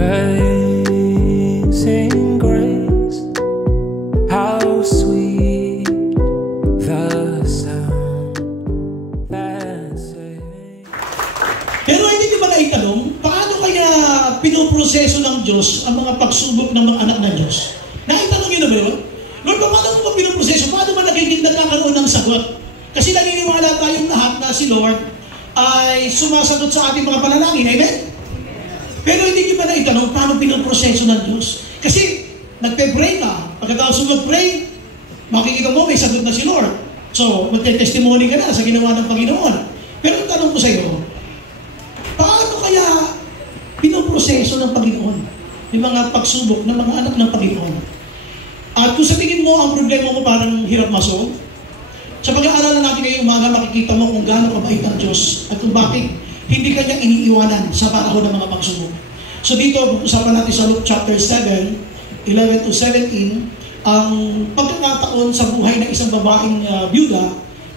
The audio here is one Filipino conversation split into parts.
Amazing grace, how sweet the sound that saved. Pero hindi niyo ba naitanong, paano kaya pinoproseso ng Diyos ang mga pagsubok ng mga anak ng Diyos? Naitanong niyo na ba yun? Lord, paano mo pinoproseso? Paano ba nagkakaroon ng sagot? Kasi naniniwala tayong lahat na si Lord ay sumasagot sa ating mga panalangin. Amen? Pero hindi niyo ba naitanong, paano pinoproseso ng Diyos? Kasi nagpe-pray ka, pagkatapos mag-pray, makikita mo may sagot na si Lord. So, magte-testimony ka na sa ginawa ng Panginoon. Pero ang tanong ko sa iyo, paano kaya pinoproseso ng Panginoon yung mga pagsubok ng mga anak ng Panginoon? At kung sa tingin mo ang problema mo parang hirap masolve, sa pag-aaralan natin ngayong umaga, makikita mo kung gaano kabait ang Diyos at kung bakit hindi kanya iniiwanan sa panahon ng mga pagsubok. So dito, usapan natin sa Luke chapter 7, 11 to 17, ang pagkakataon sa buhay ng isang babaeng byuda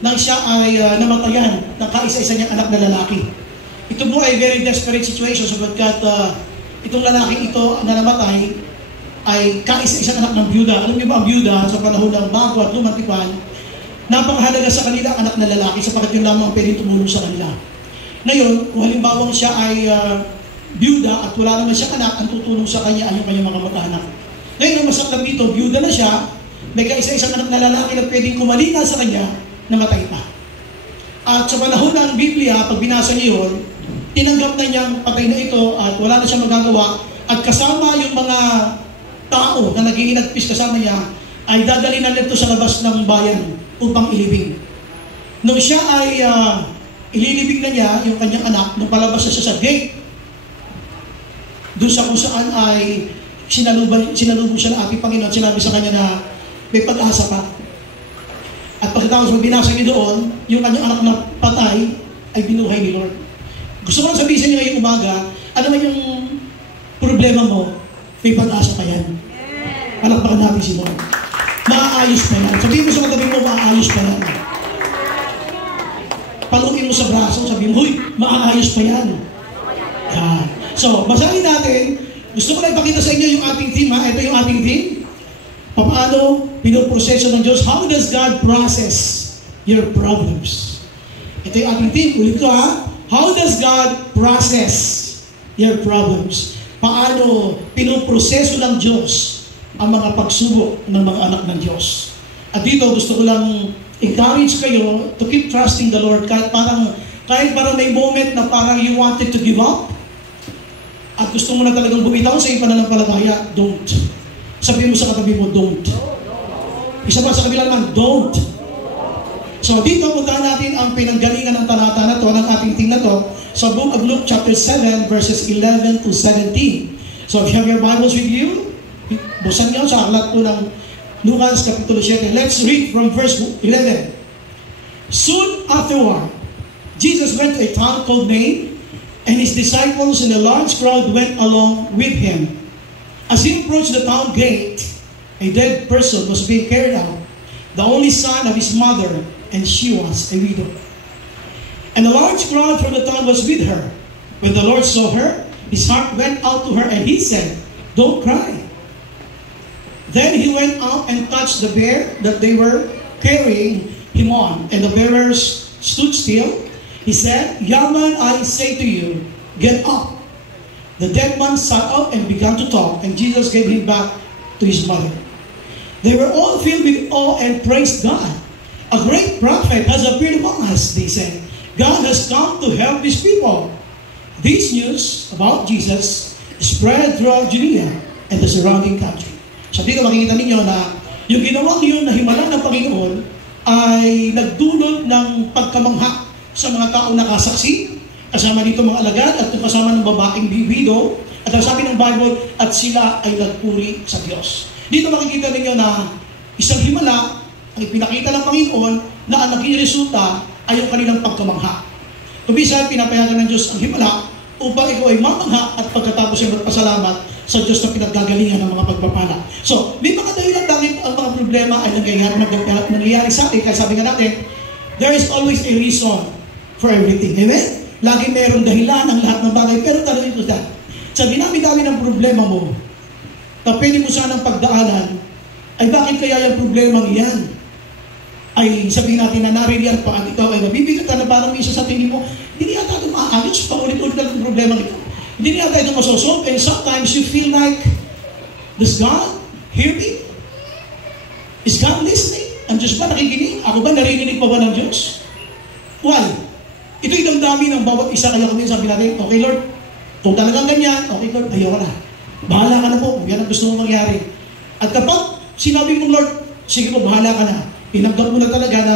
nang siya ay namatayan ng kaisa-isa niyang anak na lalaki. Ito po ay very desperate situation sapagkat itong lalaki ito na namatay ay kaisa-isang anak ng byuda. Alam niyo ba ang byuda sa panahon ng bago at lumang tipan, napakahalaga sa kanila ang anak na lalaki sapagkat yun lamang pwedeng tumulong sa kanila. Ngayon, kung halimbawang siya ay byuda at wala naman siya anak, ang tutulong sa kanya ay yung kanyang mga mag-anak. Ngayon, ang masaklap dito, byuda na siya, may kaisa-isang anak na lalaki na pwedeng kumalina sa kanya, namatay pa. At sa panahon ng Biblia, pag binasa niyo yun, tinanggap na niyang patay na ito at wala na siyang magagawa at kasama yung mga tao na nag-iinagpis kasama niya ay dadali na nito sa labas ng bayan upang ilibing. Nung siya ay ililibing na niya yung kanyang anak, nung palabas na siya sa gate, doon sa kung saan ay sinalubong siya ng ating Panginoon, sinabi sa kanya na may pag-asa pa. At pagkatapos magbinasa niyo doon, yung kanyang anak na patay ay binuhay ni Lord. Gusto ko lang sabihin sa inyo ngayong umaga, ano man yung problema mo, may pag-asa pa yan. Palakpakan natin si Lord. Maaayos pa yan. Sabihin mo sa katabi mo, maaayos pa yan. Paluin mo sa braso, sabihin mo, huy, maaayos pa yan. Yan. So, basahin natin. Gusto ko lang ipakita sa inyo yung ating theme, ha? Ito yung ating theme. Paano pinoproseso ng Diyos? How does God process your problems? Ito yung ating theme. Ulit ko, ha? How does God process your problems? Paano pinoproseso ng Diyos ang mga pagsubok ng mga anak ng Diyos? At dito, gusto ko lang encourage kayo to keep trusting the Lord kahit parang may moment na parang you wanted to give up at gusto mo na talagang bumitaw sa iyong pananampalataya, don't. Sabihin mo sa katabi mo, don't. Isa pa sa kabila naman, don't. So dito, puntahan natin ang pinanggalingan ng talata na to, ng ating thing na to, sa book of Luke chapter 7 verses 11 to 17. So if you have your Bibles with you, buksan niyo sa aklat po ng Lucas Kapitulo 7. Let's read from verse 11. Soon afterward, Jesus went to a town called Nain, and his disciples and a large crowd went along with him. As he approached the town gate, a dead person was being carried out, the only son of his mother, and she was a widow. And a large crowd from the town was with her. When the Lord saw her, his heart went out to her, and he said, "Don't cry." Then he went out and touched the bier that they were carrying him on, and the bearers stood still. He said, "Young man, I say to you, get up." The dead man sat up and began to talk, and Jesus gave him back to his mother. They were all filled with awe and praised God. "A great prophet has appeared among us," they said. "God has come to help his people." This news about Jesus spread throughout Judea and the surrounding country. So dito makikita ninyo na yung ginawang yun na himala ng Panginoon ay nagdulot ng pagkamangha sa mga taong nakasaksi, kasama dito mga alagad at kasama ng babaeng widow, at ang sabi ng Bible, at sila ay nagpuri sa Diyos. Dito makikita ninyo na isang himala ang ipinakita ng Panginoon na ang naging resulta ay yung kanilang pagkamangha. Kumbisa, pinapayagan ng Diyos ang himala upang ikaw ay mamangha at pagkatapos ay magpasalamat sa Diyos na pinaggagalingan ng mga pagpapala. So, may mga dahilan bakit ang mga problema ay nangyayari sa atin. Kaya sabi nga natin, there is always a reason for everything. Amen? Lagi mayroong dahilan ang lahat ng bagay. Pero tanong ito dahil, Sa dinami-dami ng problema mo, na pwede mo sanang pagdaanan, ay bakit kaya yung problemang iyan? Ay sabihin natin na naririyan pa at ikaw ay nabibigatan na parang isa sa tingin mo, hindi yata ito maayos, paulit-ulit lang yung problema ito. Hindi yata ito masosolve, and sometimes you feel like, does God hear me? Is God listening? Ang Diyos ba nakikinig? Ako ba narinig pa ba ng Diyos? Why? Ito yung damdamin ng bawat isa, kaya kami sabi natin, okay Lord, kung talagang ganyan, okay Lord, ayoko na. Bahala ka na po kung yan ang gusto mong mangyari. At kapag sinabi mong Lord, sige po, bahala ka na. Pinagdam mo na talaga na,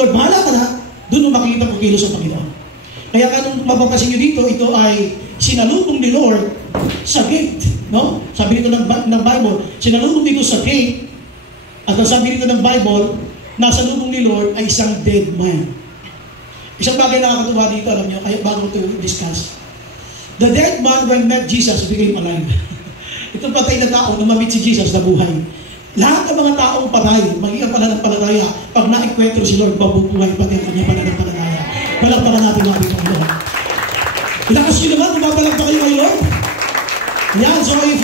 Lord, bahala ka na, doon mo makikita kung kilos ang Panginoon. Kaya kanong mapapasin nyo dito, ito ay sinalubong ni Lord sa gate. No? Sabi nito ng Bible, sinalubong dito sa gate, at ang sabi nito ng Bible, nasa lubong ni Lord ay isang dead man. Isang bagay na nakakatuwa dito, alam nyo, kaya bago ito discuss. The dead man, when met Jesus, became alive. Itong patay na tao, nung ma-meet si Jesus na buhay. Lahat ng mga taong patay, magiging pananampalataya, pag na-enkwentro si Lord, mabubuhay pati ang kanyang pananampalataya. Palagpakan natin ang ating Lord. Ilakas nyo naman, umapalagpakan kayo kay Lord. Yan, so if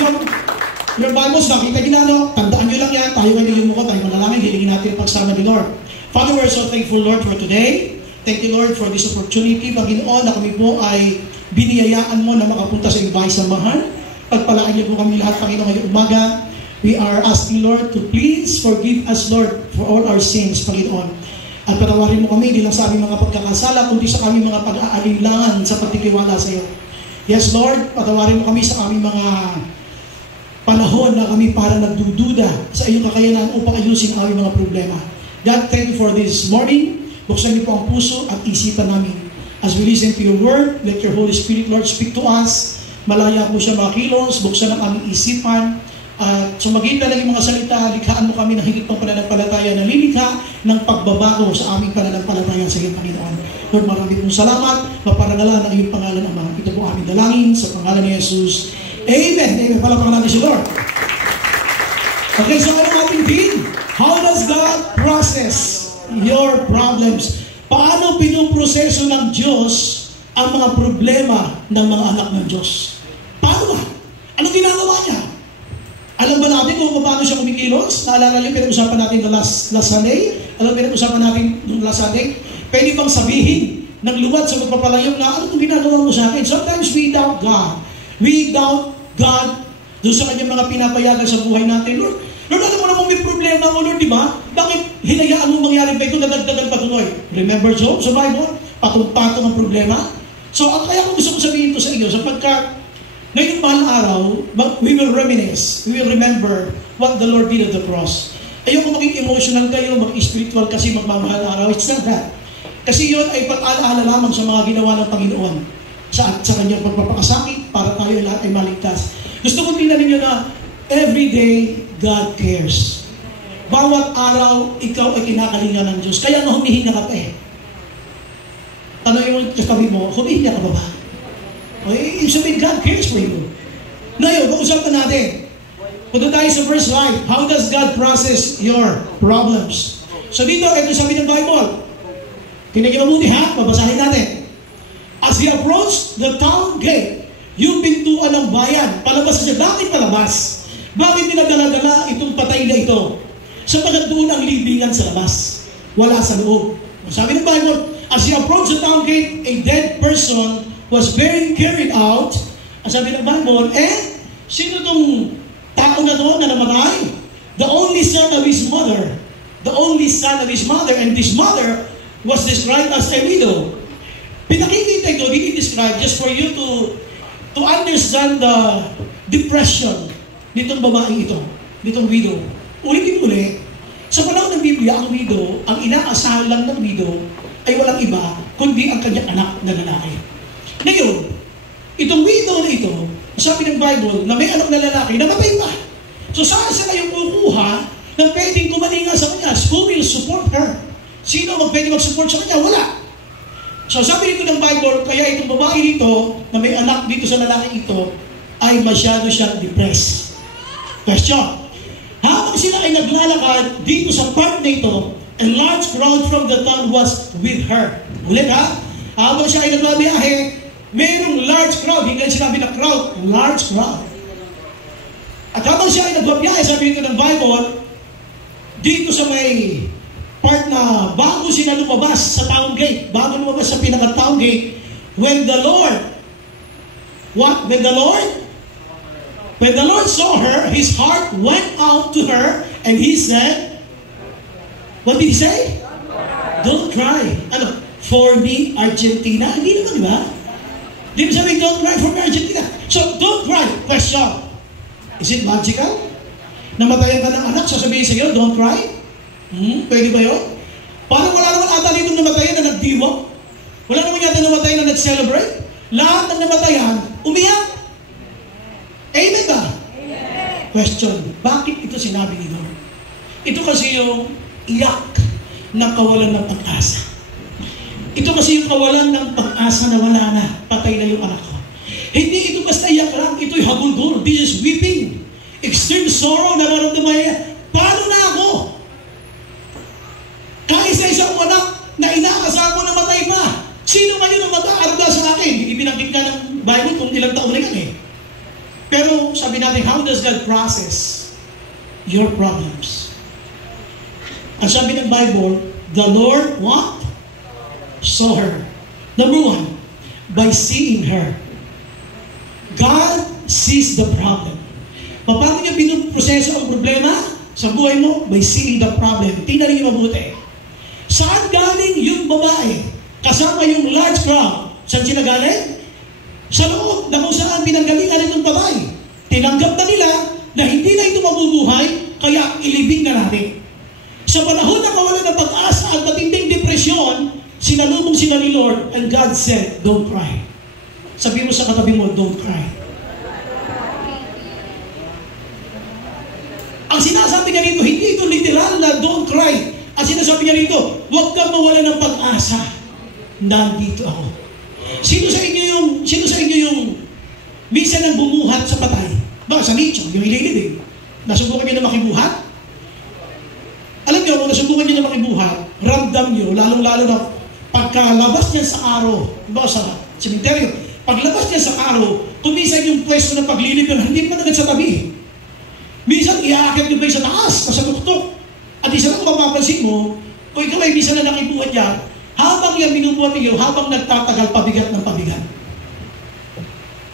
your Bibles, nakita nyo, tandaan nyo lang yan, tayo kayo mo ko, tayo malalangin, hilingin natin ang pagsama ni Lord. Father, we're so thankful, Lord, for today. Thank you, Lord, for this opportunity. Panginoon, na kami po ay biniyayaan mo na makapunta sa iyong bahay samahan. Pagpalaan niyo po kami lahat, Panginoon, ngayong umaga. We are asking, Lord, to please forgive us, Lord, for all our sins, Panginoon. At patawarin mo kami, di lang sa aming mga pagkakasala, kundi sa aming mga pag-aalinlangan sa pagtitiwala sa iyo. Yes, Lord, patawarin mo kami sa aming mga panahon na kami para nagdududa sa iyong kakayanan upang ayusin ang aming mga problema. God, thank you for this morning. Buksan niyo po ang puso at isipan namin. As we listen to your word, let your Holy Spirit, Lord, speak to us. Malaya po siya makilos, buksan ang aming isipan. At sumagitan ng mga salita, likhaan mo kami ng higit pang pananampalataya na lilikha ng pagbabago sa aming pananampalataya sa iyong Panginoon. Lord, marami pong salamat, maparangalan ang iyong pangalan, Ama. Ito po aming dalangin sa pangalan ni Jesus. Amen. Amen. Palapakan natin si Lord. Okay, so ano ating theme? How does God process your problems? Paano pinuproseso ng Diyos ang mga problema ng mga anak ng Diyos? Paano ba? Anong ginagawa niya? Alam ba natin kung paano siya kumikilos? Naalala niyo, pinag-usapan natin the last Sunday? Alam pinag-usapan natin noong last Sunday? Pwede bang sabihin ng luwad sa magpapalayong na ano itong ginagawa mo sa akin? Sometimes we doubt God. We doubt God doon sa kanyang mga pinapayagan sa buhay natin. Lord, alam mo naman may problema mo, Lord, di ba? Bakit hinayaan mo mangyari ba ito na dagdagan patuloy? Remember Job sa Bible? Patong-patong ang problema. So, kaya kung gusto ko sabihin ito sa inyo, sapagkat ngayong mahal araw, we will reminisce, we will remember what the Lord did at the cross. Ayoko maging emotional kayo, mag-spiritual kasi magmamahal araw. It's not that. Kasi yun ay pag-alaala lamang sa mga ginawa ng Panginoon sa kanyang pagpapakasakit para tayo lahat ay maligtas. Gusto ko tingnan ninyo na every day, God cares. Bawat araw, ikaw ay kinakalinga ng Diyos. Kaya nga humihinga ka pa eh. Tanongin mo katabi mo, humihinga ka ba ba? Okay, ibig sabihin, God cares for you. Ngayon, pag-usapan natin. Punta tayo sa verse 5. How does God process your problems? So dito, ito sabi ng Bible. Tinigyan mabuti ha, babasahin natin. As he approached the town gate, yung pintuan ng bayan, palabas siya. Bakit palabas? Bakit pinadala-dala itong patay na ito? Sapagkat doon ang libingan sa labas. Wala sa loob. Sabi ng Bible, as he approached the town gate, a dead person was being carried out. Ang sabi ng Bible, sino itong tao na doon na namatay? The only son of his mother. The only son of his mother. And this mother was described as a widow. Pinakikita ito, describe just for you to understand the depression nitong babaeng ito, nitong widow. Ulitin-uli, sa panahon ng Biblia, ang widow, ang inaasahan lang ng widow ay walang iba, kundi ang kanyang anak na lalaki. Ngayon, itong widow na ito, sabi ng Bible, na may anak na lalaki, namatay pa. So saan sa kayong kukuha na pwedeng kumalinga sa kanya? Who will support her? Sino ang pwede mag-support sa kanya? Wala. So sabi dito ng Bible, kaya itong babae dito, na may anak dito sa lalaki ito, ay masyado siyang depressed. Question. Habang sila ay naglalakad dito sa part na ito, a large crowd from the town was with her. Ulit ha? Habang siya ay nagbabiyahe, mayroong large crowd, hindi sinabi na crowd, large crowd. At habang siya ay nagbabiyahe, sabi ito ng Bible, dito sa may part na bago sila lumabas sa town gate, bago lumabas sa pinaka-town gate, when the Lord saw her, his heart went out to her, and he said, what did he say? Don't cry. Ano? For me, Argentina? Hindi naman, di ba? Di ba sabihin, don't cry for me, Argentina? So, don't cry. Question. Is it magical? Namatayan ka ng anak, sasabihin sa iyo, don't cry? Pwede ba yun? Parang wala naman ata dito namatayan na nagdiwak. Wala naman yata namatayan na nag-celebrate. Lahat ng namatayan, umiyak. Amen ba? Amen. Question, bakit ito sinabi ni Lord? Ito kasi yung iyak ng kawalan ng pag-asa. Ito kasi yung kawalan ng pag-asa na wala na, patay na yung anak ko. Hindi ito basta iyak lang, ito'y habulgol. This is weeping. Extreme sorrow, nararamdaman niya. Paano na ako? Kaisa isang anak na inaasama ko na matay pa. Sino man yun ang mag-aarga sa akin? Hindi binanggit ka ng Bible kung ilang taon na yan eh. Pero sabi natin, how does God process your problems? Ang sabi ng Bible, the Lord, what? Saw her. Number one, by seeing her. God sees the problem. Paano niya pinuproseso ang problema sa buhay mo? By seeing the problem. Tingnan niyo mabuti. Saan galing yung babae? Kasama yung large crowd. Saan sila galing? Sa loob na kung saan pinanggalingan itong babae. Tinanggap na nila na hindi na ito mabubuhay, kaya ilibing na natin. Sa panahon na kawalan ng pag-asa at matinding depresyon, sinalubong sila ni Lord, and God said, don't cry. Sabi mo sa katabi mo, don't cry. Ang sinasabi niya rito, hindi ito literal na don't cry. Ang sinasabi niya rito, huwag kang mawala ng pag-asa. Nandito ako. Sino sa inyo yung minsan ang bumuhat sa patay? Baka sa nicho, yung ililibig. Nasubukan niyo na makibuhat? Alam niyo, kung nasubukan niyo na makibuhat, ramdam niyo, lalong-lalo na pagkalabas niya sa araw, ba sa cemetery, paglabas niya sa araw, kumisan yung pwesto ng paglilibig, hindi pa agad sa tabi. Minsan, iaakit niyo ba sa taas, sa tuktok. At isa lang kung mapapansin mo, kung ikaw ay minsan na nakibuhat niya, habang yan binubuhat niyo, habang nagtatagal, pabigat ng pabigat.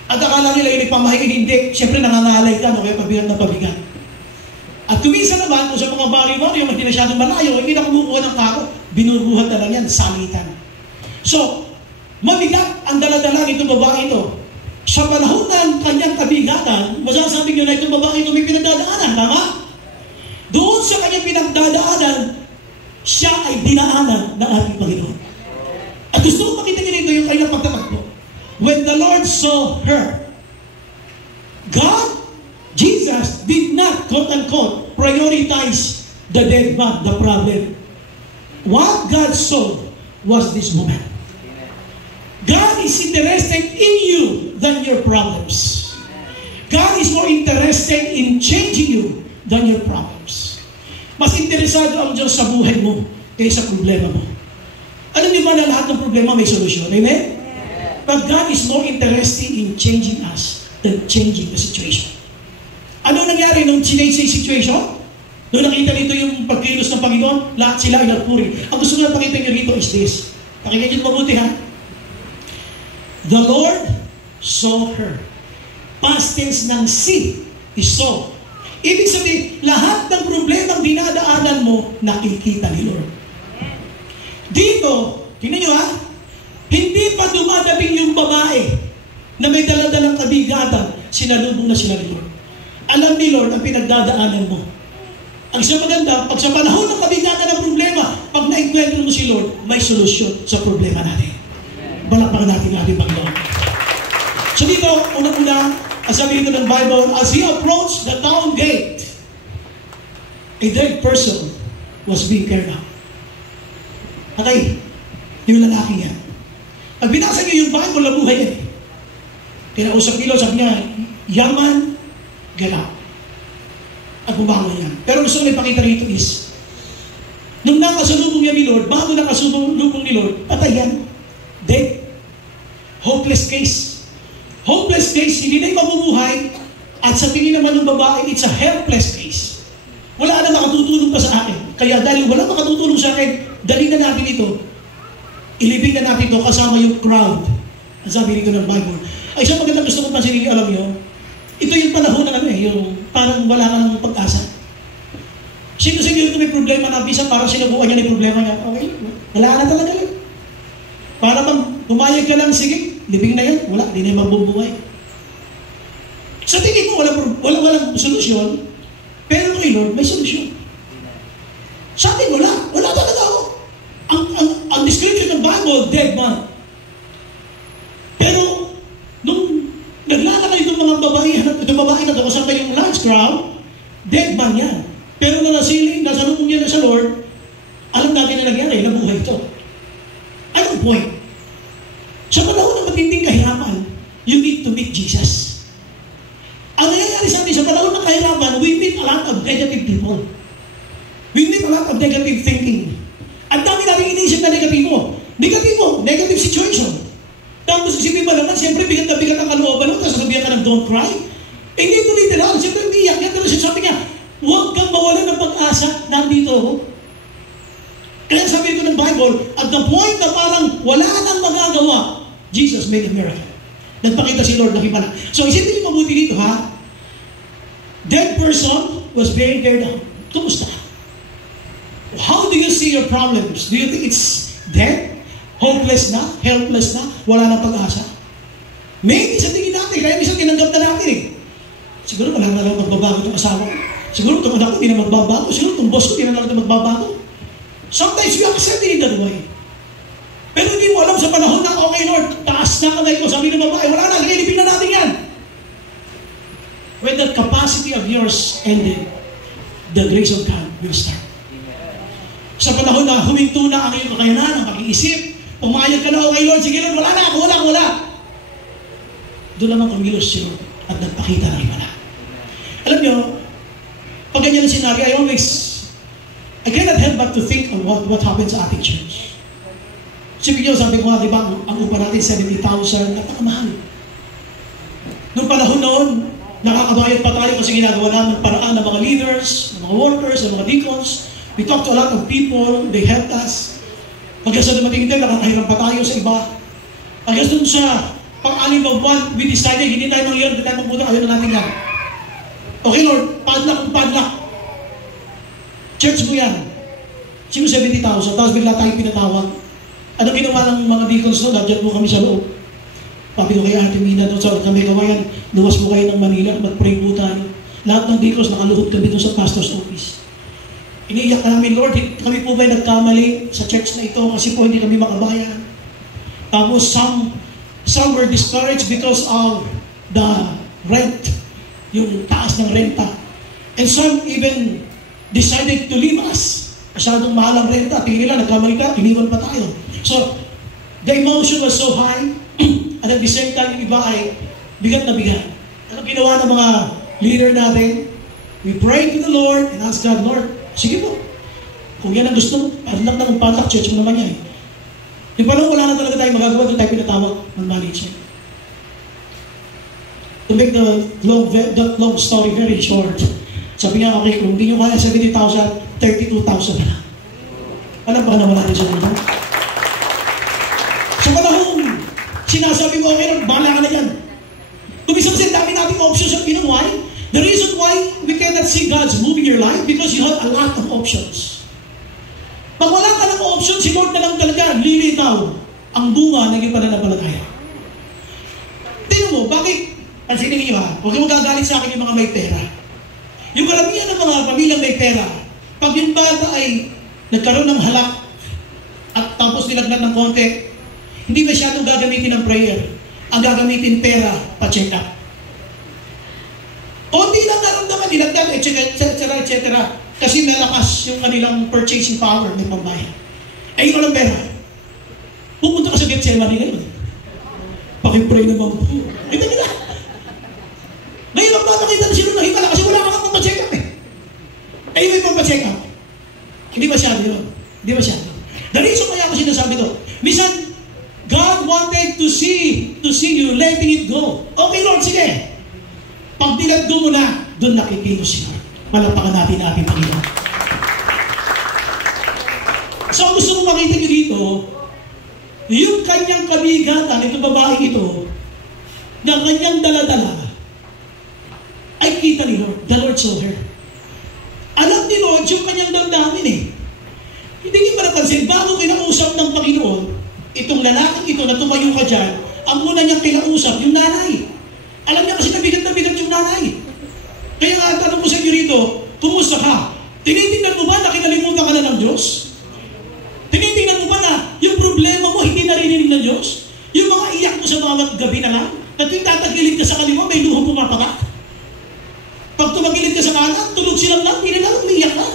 At akala nila yung pamahiin, hindi. Siyempre, nangangalay ka, no? Kaya pabigat ng pabigat. At kuminsan naman, kung sa mga bari-bari, yung hindi masyadong malayo, hindi na kumukuha ng kako, binubuhat na lang yan, salitan. So, mabigat ang daladala nitong babae ito. Sa panahon ng kanyang kabigatan, masasabi nyo na itong babae ito may pinagdadaanan, tama? Doon sa kanyang pinagdadaanan, siya ay dinaanan ng ating Panginoon. At gusto ko makita nyo nito yung kanyang pagtatakbo. When the Lord saw her, God, Jesus, did not, quote-unquote, prioritize the dead man, the problem. What God saw was this woman. God is interested in you than your problems. God is more interested in changing you than your problems. Mas interesado ang Diyos sa buhay mo kaysa problema mo. Alam niyo ba na lahat ng problema may solusyon? Amen? But God is more interested in changing us than changing the situation. Ano nangyari nung change situation? Nung nakita nito yung pagkilos ng Panginoon, lahat sila ay nagpuri. Ang gusto ko na pakita niyo rito is this. Pakinggan niyo mabuti ha. The Lord saw her. Past tense ng see is saw. Ibig sabihin, lahat ng problemang dinadaanan mo, nakikita ni Lord. Dito, tingnan nyo ha, hindi pa dumadating yung babae na may daladalang kabigatan, sinalubong na sila ni Lord. Alam ni Lord ang pinagdadaanan mo. Ang isa maganda, pag sa panahon ng kabigatan ng problema, pag na-encuentro mo si Lord, may solusyon sa problema natin. Balakpakan natin ang ating Panginoon. So dito, unang-una, ang sabi ito ng Bible, as he approached the town gate, a dead person was being carried out. Okay, yung lalaki yan. Pag binasa niyo yung Bible, nabuhay yan. Kinausap nila, sabi niya, young man, get out. At bumangon yan. Pero gusto ko ipakita rito is, nung nakasalubong niya ni Lord, bago nakasalubong ni Lord, patay yan. Dead. hopeless case. Hopeless case, hindi na mabubuhay, at sa tingin naman ng babae, it's a helpless case. Wala na makatutulong pa sa akin. Kaya dahil wala makatutulong sa akin, dali na natin ito. Ilibing na natin ito kasama yung crowd. Ang sabi rito ng Bible. Ay, isang magandang gusto kong pansinin, alam nyo, ito yung panahon na yung parang wala ka ng pag-asa. Sino sa inyo may problema na bisa parang sinabuhan niya yung problema niya? Okay, wala na talaga yun. Para bang pumayag ka lang, sige, libing na yan. Wala, di na yung mabubuhay. Sa tingin mo, walang solusyon, pero kay Lord, may solusyon. Sa atin, wala talaga ako. Ang description ng Bible, dead man. Pero, nung naglalakay itong mga babae na ito, kasama yung large crowd, dead man yan. Pero nasa lubong niya na sa Lord, alam natin na nangyari, nabuhay ito. Anong point? Sa panahon ng matinding kahirapan, you need to meet Jesus. Ang nangyayari sa atin, sa panahon ng kahirapan, we meet a lot of negative people. We meet a lot of negative thinking. Ang dami natin iniisip na negatibo. Negative situation. Tapos isipin mo naman, siyempre bigat na bigat ang kalooban mo, tapos sasabihan ka ng don't cry. Hindi ko literal, siyempre umiiyak yan, pero sabi niya, huwag kang mawalan ng pag-asa, nandito ako. Kaya sabi ko ng Bible, at the point na parang wala nang magagawa, Jesus made a miracle. Nagpakita si Lord na himala. So isipin niyo mabuti dito ha, dead person was buried down. Kumusta? How do you see your problems? Do you think it's dead? Hopeless na? Helpless na? Wala na pag-asa? Maybe sa tingin natin, kaya minsan tinanggap na natin eh. Siguro wala na lang magbabago itong asawa ko. Siguro itong anak ko hindi na magbabago. Siguro itong boss ko hindi na lang magbabago. Sometimes you accept it in that way. Pero hindi mo alam sa panahon na, okay Lord, taas na kamay ko. Sabi ng babae, wala na, ilipin na natin yan. When that capacity of yours ended, the grace of God will start. Sa panahon na huminto na ang iyong kakayanan, ang pag-iisip, pumayag ka na, okay Lord, sige Lord, wala na ako, wala. Doon naman kumilos si Lord at nagpakita ng himala. Alam niyo, pag ganyan ang sinabi, I cannot help but to think on what happens sa ating church. Sabi niyo, sabi ko nga, di ba, ang upa natin 70,000, napakamahal. Noong panahon noon, nakakabayad pa tayo kasi ginagawa namin paraan ng mga leaders, ng mga workers, ng mga deacons. We talked to a lot of people, they helped us. Hanggang sa dumating tayo, nakakahiram pa tayo sa iba. Hanggang dun sa pang-alim of buwan, we decided, hindi tayo mangyayari, hindi tayo magpunta, ayaw na natin yan. Okay Lord, padlock. Church mo yan. Sino 70,000? Tapos bigla tayo pinatawag. Ano ginawa ng mga deacons no? Nandiyan mo kami sa loob. Papi ko kay Ate Mina doon sa kami kawayan, luwas mo kayo ng Manila, mag-pray po tayo. Lahat ng deacons nakaluhod kami doon sa pastor's office. Iniiyak namin, Lord, kami po ba'y nagkamali sa church na ito kasi po hindi kami makabayan. Tapos some were discouraged because of the rent, yung taas ng renta. And some even decided to leave us. Masyadong mahal ang renta. Tingin nila, nagkamali ka, iniwan pa tayo. So, the emotion was so high, and at the same time, yung iba ay bigat na bigat. Ano ginawa ng mga leader natin? We prayed to the Lord and asked God, Lord, sige po, kung yan ang gusto mo, padlock church mo naman yan. Yung parang wala na talaga tayo magagawa, doon tayo pinatawag ng manager. To make the long story very short, sabi niya, okay, kung hindi nyo kaya 70,000, 32,000 na lang. Alam ba na wala rin siya dito? Sa panahon, sinasabi mo, okay, bahala ka na yan. Kung isang dami nating options, you know why? The reason why we cannot see God's move in your life, because you have a lot of options. Pag wala ka ng options, si Lord na lang talaga, lilitaw ang bunga ng iyong pananampalataya. Tingnan mo, bakit? Pansinin niyo ha, huwag kang magagalit sa akin yung mga may pera. Yung karamihan ng mga pamilyang may pera, pag yung bata ay nagkaroon ng halak at tapos nilagnat ng konti, hindi masyadong gagamitin ng prayer. Ang gagamitin pera, pa-check up. Konti lang naramdaman, nilagnat, etc. Kasi malakas yung kanilang purchasing power ng pambayan. Eh, yun ang pera. Pupunta ka sa Gethsemane ngayon. Pakipray naman po. Ay, nila. Ngayon ang nakita na sila ng himala kasi wala kang pampacheck up eh. Ay, may pampacheck up. Hindi masyado yun. Hindi masyado. The reason kaya ako sinasabi to, minsan, God wanted to see you letting it go. Okay, Lord, sige. Pag nilat go mo na, doon nakikilos si Lord. Malapakan natin ang ating Panginoon. So, gusto mo makita nyo dito, yung kanyang kabigatan, itong babae ito, na kanyang daladala, ay kita ni Lord. The Lord saw her. Alam ni Lord yung kanyang damdamin eh. Hindi niyo ba napansin, bago kinausap ng Panginoon, itong lalaking ito na tumayo ka dyan, ang una niyang kinausap, yung nanay. Alam niya kasi nabigat yung nanay. Kaya nga, tanong ko sa inyo rito, kumusta ka? Tinitingnan mo ba na kinalimutan ka na ng Diyos? Tinitingnan mo ba na yung problema mo hindi naririnig ng Diyos? Yung mga iyak mo sa bawat gabi na lang, na tuwing tatagilid ka sa kaliwa, may luho pumapagat. Pag tumagilid ka sa kanan, tulog silang lang, hindi na lang umiyak ka.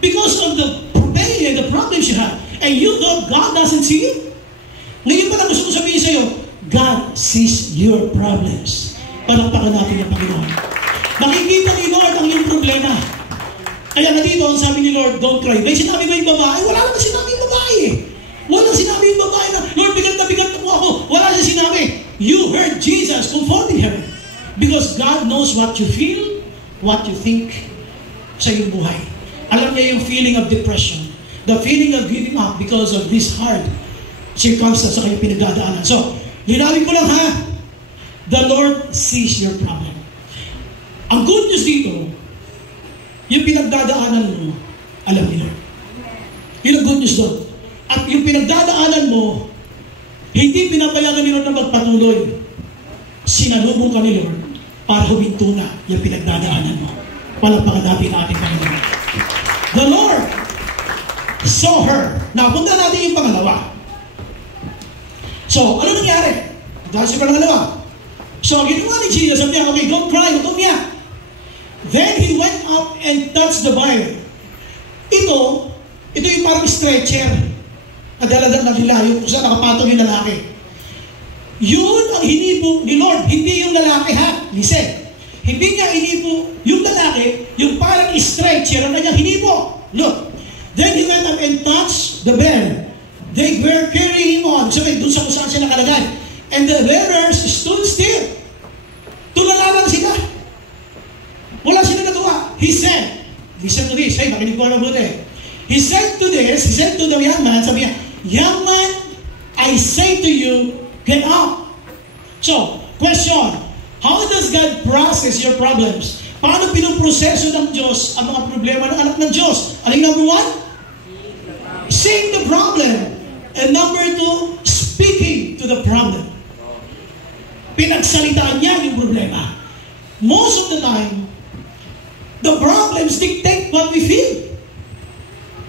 Because of the pain and the problems you have. And you thought God doesn't see you? Ngayon pa lang gusto ko sabihin sa iyo, God sees your problems. Palakpakan natin ang Panginoon. Makikita ni Lord ang iyong problema. Kaya na dito, ang sabi ni Lord, don't cry. May sinabi ba yung babae? Wala naman sinabi yung babae eh. Wala sinabi yung babae na, Lord, bigat na po ako. Wala siya sinabi. You heard Jesus comforting her. Because God knows what you feel, what you think sa iyong buhay. Alam niya yung feeling of depression, the feeling of giving up because of this hard circumstance sa kanyang pinagdadaanan. So, linawin ko lang ha, the Lord sees your problem. Ang good news dito, yung pinagdadaanan mo, alam ni Lord. Yun ang good news doon. At yung pinagdadaanan mo, hindi pinapayagan ni Lord na magpatuloy. Sinalubong ka ni Lord para huminto na yung pinagdadaanan mo. Palakpakan natin ang ating Panginoon. The Lord saw her. Napunta natin yung pangalawa. So, ano nangyari? Dahil sa pangalawa. So, ginawa ni Jesus, sabi niya, okay, don't cry, don't umiyak. Then he went up and touched the bier. Ito yung parang stretcher na dala-dala nila, yung kung saan nakapatong yung lalaki. Yun ang hinipo ni Lord, hindi yung lalaki ha. Listen, hindi niya hinipo yung lalaki, yung parang stretcher ang kanyang hinipo. Look, then he went up and touched the bier. They were carrying him on. Sabi, doon sa kung saan siya nakalagay. And the bearers stood still. Tulala lang sila. Wala sila nagawa. He said, listen to this. Hey, makinig ko na buti. He said to the young man, sabi niya, young man, I say to you, get up. So, question, how does God process your problems? Paano pinoproseso ng Diyos ang mga problema ng anak ng Diyos? Aling number one? Seeing the problem. And number two, speaking to the problem. Pinagsalitaan niya yung problema. Most of the time, the problems dictate what we feel.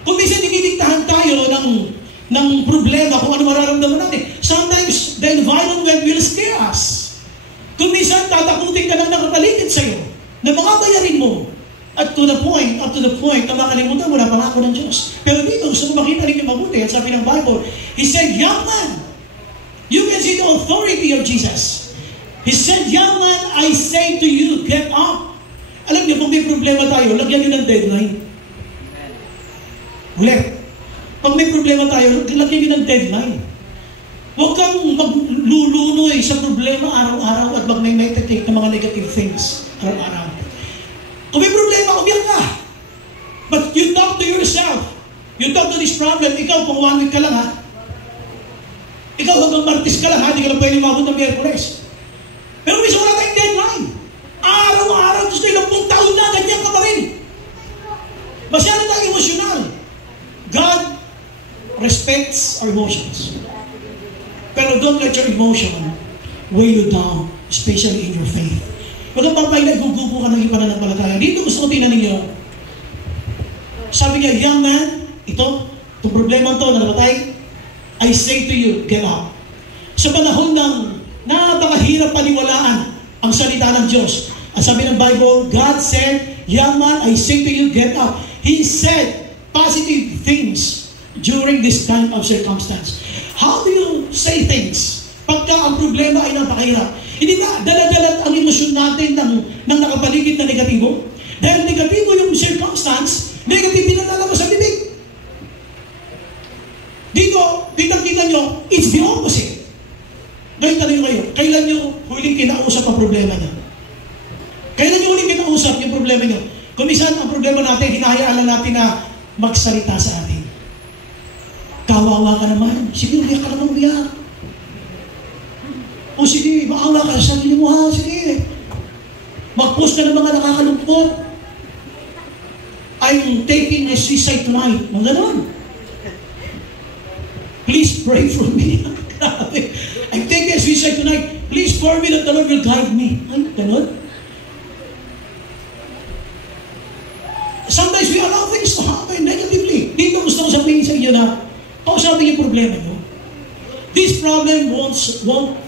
Kung minsan dinidiktahan tayo ng problema, kung ano mararamdaman natin, sometimes the environment will scare us. Kung minsan tatakutin ka ng nakapaligid sa'yo, na mga bayarin mo, at to the point, na makalimutan mo na pangako ng Diyos. Pero dito, gusto mo makita rin yung mabuti, at sabi ng Bible, He said, young man, you can see the authority of Jesus. He said, young man, I say to you, get up. Alam niyo, kung may problema tayo, lagyan niyo ng deadline. Ulit. Pag may problema tayo, lagyan niyo ng deadline. Huwag kang maglulunoy sa problema araw-araw at mag-meditate ng mga negative things araw-araw. Kung may problema, umiyak ka. But you talk to yourself. You talk to this problem. Ikaw, kung 1 week ka lang ha. Ikaw, hanggang Martes ka lang ha. Hindi ka lang pwede mabot ng Miyerkules. Pero may wala tayong deadline. Araw-araw, gusto nyo 10 taon na, ganyan ka pa rin. Masyado tayong emosyonal. God respects our emotions. Pero don't let your emotion weigh you down, especially in your faith. Huwag kang papay na gugupo ka ng ipananampalataya. Dito gusto ko tingnan ninyo. Sabi niya, young man, itong problema ito na namatay, I say to you, get up. Sa panahon ng napakahirap paniwalaan ang salita ng Diyos. Ang sabi ng Bible, God said, young man, I say to you, get up. He said positive things during this time of circumstance. How do you say things pagka ang problema ay napakahirap? Hindi ba dala-dala ang emosyon natin ng nakapaligid na negatibo? Dahil negatibo yung circumstance, negative din ang lalabas sa bibig. Dito, kitang-kita nyo, it's the opposite. Ngayon tanong kayo, kailan nyo huling kinausap ang problema niyo? Kailan nyo huling kinausap yung problema niyo? Kung minsan ang problema natin, hinahayaan lang natin na magsalita sa atin. Kawawa ka naman. Sige, umiyak ka naman, umiyak. O sige, maawa ka sa sarili mo ha. Sige. Mag-post ka ng mga nakakalungkot. I'm taking a suicide tonight. Mga ganon. Please pray for me. I'm taking a suicide tonight. Please for me that the Lord will guide me. Ay, ganon. Sometimes we allow things to happen negatively. Dito gusto ko sabihin sa inyo na kausapin yung problema nyo. This problem won't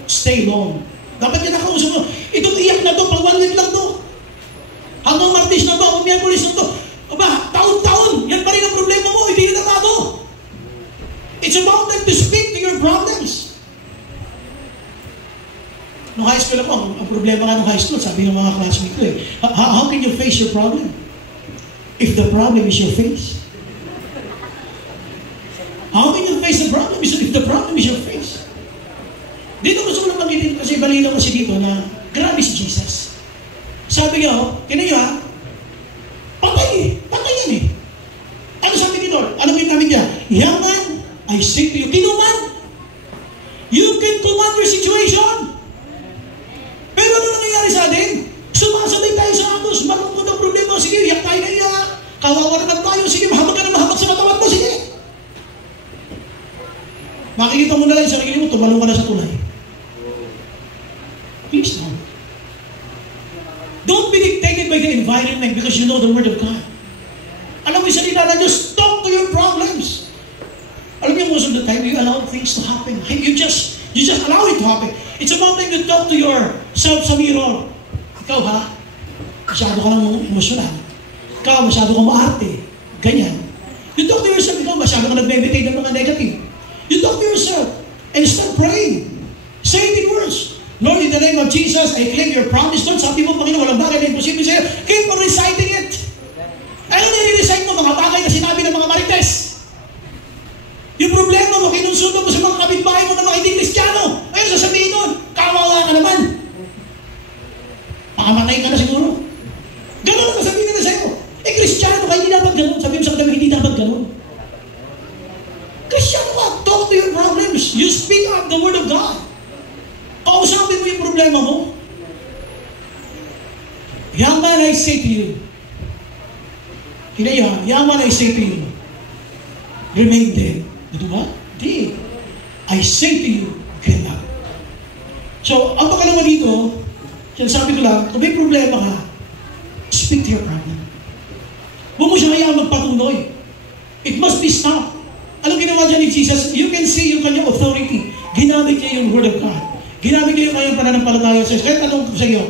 stay long. Dapat yan nakausap mo. Itong iyak na to, pang 1 week lang to. Hanggang Martes na to, hanggang Miyerkules na to. Aba, taon-taon, yan pa rin ang problema mo, hindi na bago. It's about them to speak to your problems. Nung high school ako, ang problema nga nung high school, sabi ng mga classmates ko how can you face your problem? If the problem is your face. How can you face the problem if the problem is your face? Dito gusto ko lang magitin kasi balinaw kasi dito na grabe si Jesus. Sabi niya, kinaya, patay yan eh. Ano sabi ni Lord? Ano namin niya? Young man, I say to you, kinuman. You can command your situation. Pero ano nangyayari sa atin? Sumasabay tayo sa atos, malungkot ang problema, sige, iyak tayo na iyak. Kawawa naman tayo, sige, mahabag ka na mahabag sa katawan mo, sige. Makikita mo na lang sa sarili mo, tumalong ka na sa tulay. Please don't. Don't be dictated by the environment because you know the Word of God. Alam mo yung salita na Diyos, talk to your problems. Alam mo, most of the time, you allow things to happen. You just allow it to happen. It's about time you talk to yourself sa mirror. Ikaw ha, masyado ka lang emosyonal. Ikaw, masyado ka maarte. Ganyan. You talk to yourself, ikaw, masyado ka nag-meditate ng mga negative. You talk to yourself and start praying. Say it in words. Lord, in the name of Jesus, I claim your promise. Lord, sabi mo, Panginoon, walang bagay na imposible sa'yo. Keep on reciting it. Ano nire-recite mo? Mga bagay na sinabi ng mga marites. Yung problema mo, kinonsulto mo sa mga kapitbahay mo na mga hindi Kristiyano. Ayun, sasabihin nun, kawawa ka naman. Makamatay ka na siguro. Ganun ang sasabihin nila sa'yo. Kristiyano ka, hindi dapat ganun. Sabi mo sa katabi, hindi dapat ganun. Kristiyano ka, talk to your problems. You speak out the Word of God. Kausapin mo yung problema mo. Young man, I say to you. Young man, I say to you. Remain dead. Ito ba? Di. I say to you, get up. So, ang pangalawa dito, sabi ko lang, kung may problema ka, speak to your problem. Huwag mo siya hayaan magpatuloy. It must be stopped. Anong ginawa dyan ni Jesus? You can see yung kanyang authority. Ginamit niya yung Word of God. Ginamit niya yung kanyang pananampalataya sa Kaya tanong ko sa iyo,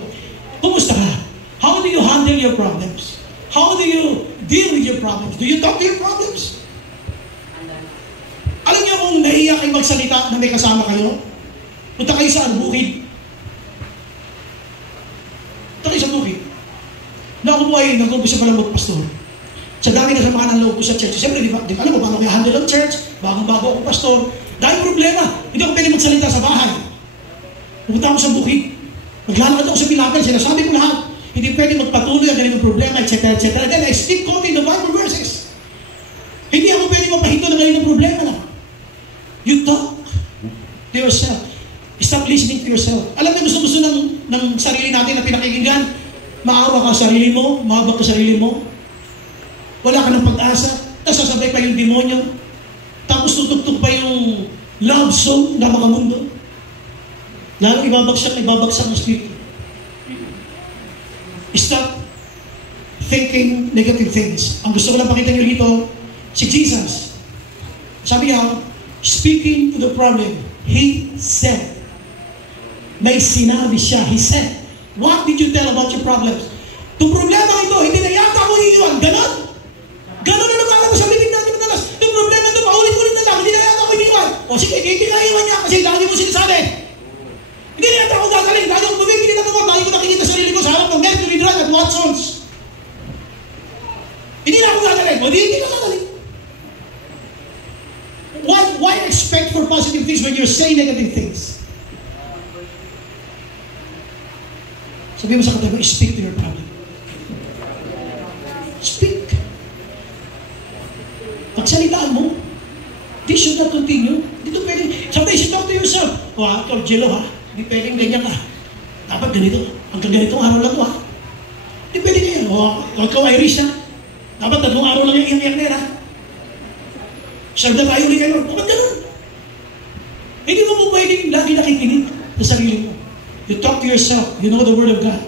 kumusta ka? How do you handle your problems? How do you deal with your problems? Do you talk to your problems? Alam niyo kung naiiyak kayo magsalita na may kasama kayo? Punta kayo sa bukid. Punta kayo sa bukid. Na ako po ay nag-umpisa pa lang magpastor. Sa dami na samahan ng loob ko sa church. Siyempre, di alam mo paano kaya handle ang church? Bagong-bago ako pastor. Dahil problema, hindi ako pwede magsalita sa bahay. Pupunta ako sa bukid. Maglalakad ako sa Pilapel. Sinasabi ko lahat. Hindi pwede magpatuloy ang ganitong problema, etc. etc. Then I stick quoting the Bible verses. Hindi ako pwede mapahito ng ganitong problema na. You talk to yourself. Stop listening to yourself. Alam mo, gusto ng sarili natin na pinakikinggan. Maawa ka sa sarili mo, mahabag ka sa sarili mo. Wala ka ng pag-asa. Tapos sasabay pa yung demonyo. Tapos tutugtog pa yung love song na mga mundo. Lalo ibabagsak ang spirito. Stop thinking negative things. Ang gusto ko lang pakita nyo dito, si Jesus. Sabi niya, speaking to the problem, He said. May sinabi siya, He said. What did you tell about your problems? Itong problema ito, hindi na yata ako iiwan. Ganon. Ganon na naman sa bibig natin madalas. Itong problema ito, paulit-ulit na lang, hindi na yata ako iiwan. O sige, hindi na iiwan niya kasi lagi mo sinasabi. Hindi na yata ako gagaling. Lagi ako bumibili ng ako. Lagi ko nakikita sa sarili ko sa harap ng Mercury Drug at Watsons. Hindi na ako gagaling. O hindi ka gagaling. Why expect for positive things when you're saying negative things? Sabi mo sa katabi, speak to your problem. Speak. Pagsalitaan mo, this should not continue. Dito pwede, sometimes you talk to yourself, ikaw, Jello ha, hindi pwedeng ganyan ka. Dapat ganito, hanggang ganitong araw lang to ha. Hindi pwede ganyan. Ikaw, Irish ha, dapat 3 araw lang yung iyak na yan ha. Serve na tayo ulit kayo. Bakit ganun? Hindi mo pwedeng lagi nakikinig sa sarili mo. You talk to yourself, you know the Word of God.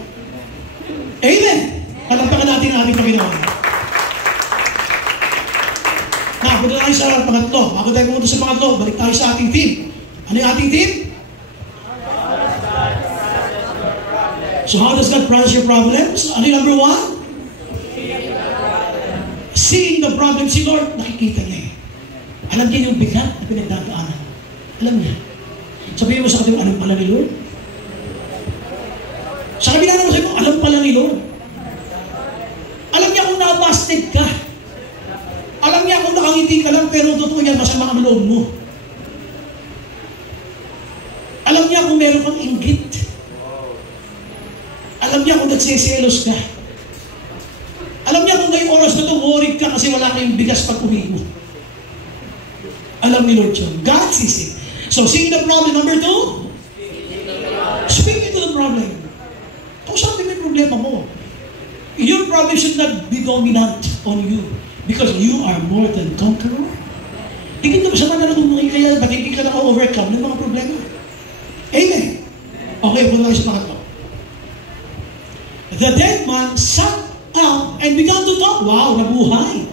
Amen! Palampakan natin ang ating Panginoon. Punta tayo sa pangatlo. Bago tayo pumunta sa pangatlo, balik tayo sa ating team. Ano yung ating team? So how does God process your problems? Ano yung number 1? Seeing the problem. Si Lord, nakikita niya eh. Alam niya yung bigat na pinagdadaanan. Alam niya. Sabihin mo sa katiwang, alam pala ni Lord? Sa kabila naman sabi mo, alam pala ni Lord. Alam niya kung nabasted ka. Alam niya kung nakangiti ka lang, pero totoo yan, masama ang loob mo. Alam niya kung meron kang inggit. Alam niya kung nagsiselos ka. Alam niya kung ngayong oras na ito, worried ka kasi wala kayong bigas pag uwi mo. Alam ni Lord yun. God sees it. So, seeing the problem, number 2, speaking to the problem. Kung saan may problema mo, your problem should not be dominant on you. Because you are more than conqueror. Tingin ka ba sa mga nalagumungin kaya ba't hindi ka na-overcome ng mga problema? Amen. Okay, punta tayo sa pangatlo. The dead man sat up and began to talk. Wow, nabuhay.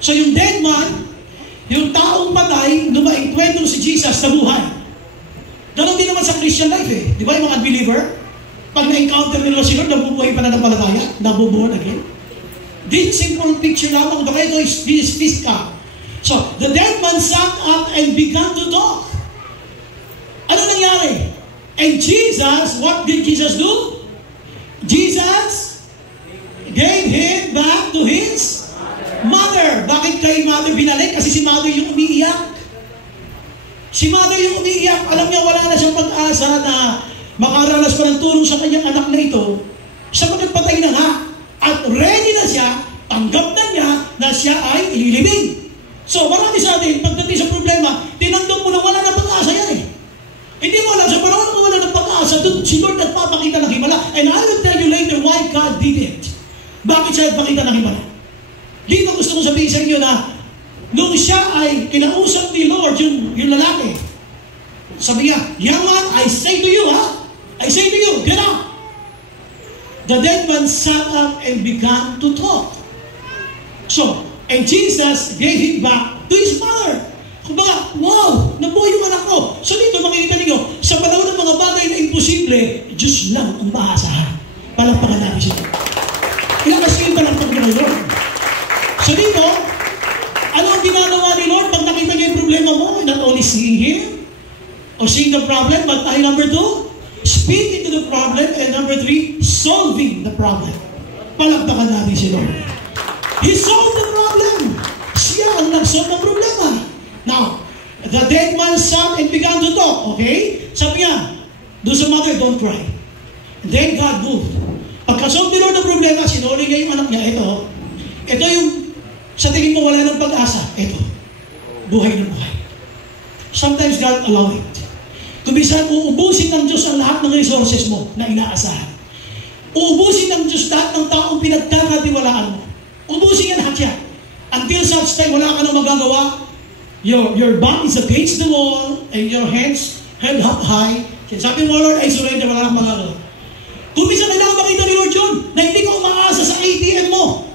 So yung dead man, yung taong patay, nung maikwento si Jesus, nabuhay. Ganon din naman sa Christian life eh. Di ba yung mga unbeliever? Pag na-encounter nila si Lord, nabubuhay pa na ng palataya, nabubuhay again. This simple picture lamang, ito is physical. So, the dead man sat up and began to talk. Ano nangyari? And Jesus, what did Jesus do? Jesus gave him back to his mother. Bakit kay mother binalik? Kasi si mother yung umiiyak. Si mother yung umiiyak. Alam niya, wala na siyang pag-asa na makaranas pa ng tulong sa kanyang anak na ito. Sapagkat patay na nga. At ready na siya, tanggap na niya na siya ay ililibing. So, marami sa atin, pagdating sa problema, tinanggap mo na wala na pag-asa yan eh. Hindi mo alam, sa panahon na wala na pag-asa, si Lord nagpapakita ng himala. And I will tell you later why God did it. Bakit siya nagpakita ng himala? Dito gusto kong sabihin sa inyo na nung siya ay kinausap ni Lord, yung lalaki, sabi niya, young man, I say to you, I say to you, get up. The dead man sat up and began to talk. So, and Jesus gave him back to his mother. Kumbaga, wow, nabuhay yung anak ko. So dito makikita ninyo, sa panahon ng mga bagay na imposible, Diyos lang ang maasahan. Palampakan natin siya. Ilang kasi yung palampakan ni Lord. So dito, ano ang ginagawa ni Lord pag nakita niya yung problema mo? Not only seeing Him, or seeing the problem, but tayo number 2, speaking to the problem, and number 3, solving the problem. Palakpakan natin si Lord. He solved the problem. Siya ang nag-solve ng problema. Now, the dead man sat and began to talk. Okay? Sabi niya, doon sa mother, don't cry. And then God moved. Pagka-solve ni Lord ng problema, sinuli niya yung anak niya. Ito yung sa tingin mo wala ng pag-asa. Ito. Buhay na buhay. Sometimes God allow it. Kumisan, uubusin ng Diyos ang lahat ng resources mo na inaasahan. Uubusin ng Diyos lahat ng taong pinagkakatiwalaan mo. Ubusin yan lahat yan. Until such time, wala ka nang magagawa. Your back is against the wall and your hands held up high. Sabi mo, Lord, I surrender, wala kang magagawa. Kumisan, kailangan makita ni Lord yun na hindi ka umaasa sa ATM mo.